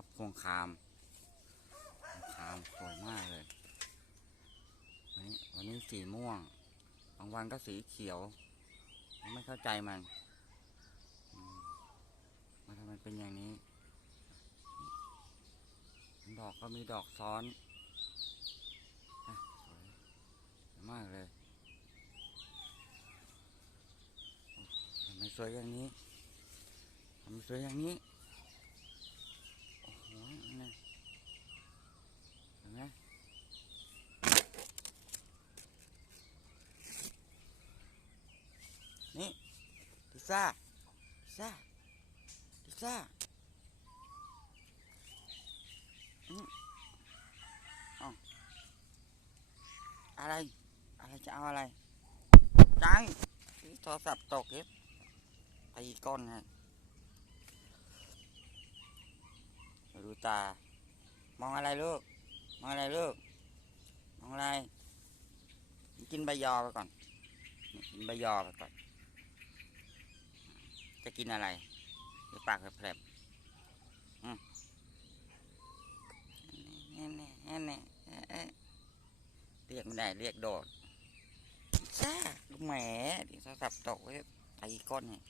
ครับพวงคามพวงคามสวยมากเลยวันนี้วันนี้สีม่วง บางวันก็สีเขียว ไม่เข้าใจมันมมันทำไมเป็นอย่างนี้ ดอกก็มีดอกซ้อนอสวยมากเลยทำไมสวยอย่างนี้ทำไมสวยอย่างนี้ โอ้โหนี่เห็นไหมนี่ ลิซ่าลิซ่าลิซ่าอืมอ้าอะไร อะไรจะเอาอะไรจังโทรศัพท์ตกเย็บตีก้อนไงดูตา มองอะไรลูก มองอะไรลูก มองอะไร กินใบยอไปก่อน กินใบยอไปก่อน กินอะไรเดี๋ยวปากแผลบอืมแน่แน่แน่แน่เรียกไม่ได้เรียกโดดแซ่ลูกแหมที่สับตกไว้ตีก้นเนี่ย